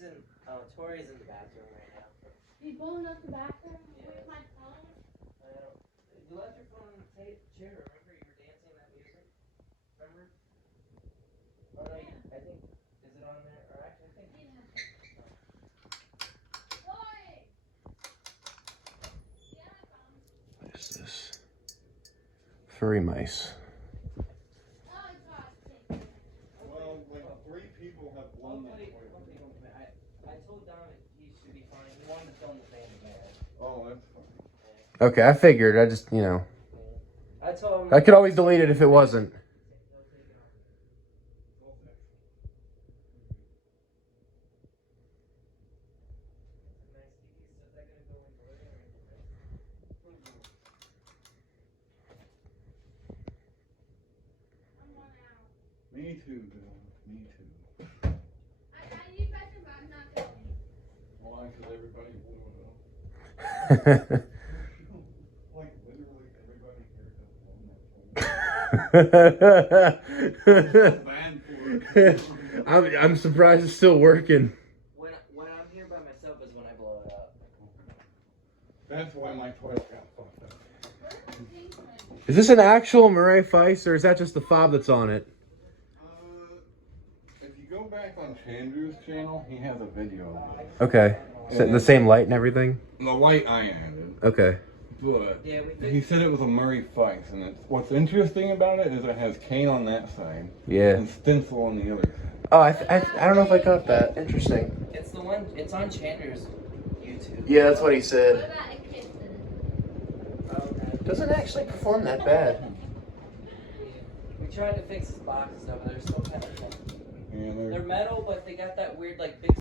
Tori's in the bathroom right now. He's blowing up the bathroom Yeah. with my phone? You left your phone on the chair, remember? You were dancing that music? Remember? Oh, no, Yeah. I think, is it on there? Or actually, I think... Yeah. Tori! Yeah, I found it. What is this? Furry mice. Oh, it's got it. Well, like 3 people have blown that toilet. I told Dom he should be fine. He wanted to film the thing again. Oh, that's fine. Okay, I figured. I just, you know. I told him... I could always delete it if it wasn't. Me too, Bill. Me too. I need better, but I'm not going. Why? Because everybody blew it up. Like, literally everybody here has blown that toilet. Bad for it. I'm surprised it's still working. When I'm here by myself is when I blow it up. That's why my toilet got fucked up. Where's the pink one? Is this an actual Murray Feiss, or is that just the fob that's on it? If you go back on Chandru's channel, he has a video of it. Okay. The same light and everything? The light I added. Okay. But Yeah, he said it was a Murray Feiss, and what's interesting about it is it has Kane on that side Yeah. and Stencil on the other side. Oh, I don't know if I got that. Interesting. It's the one, it's on Chandler's YouTube. Yeah, that's what he What said. about a kiss in it? Okay. Doesn't actually perform that bad. We tried to fix his boxes though, but they're still kind of... Yeah, They're metal, but they got that weird, like, big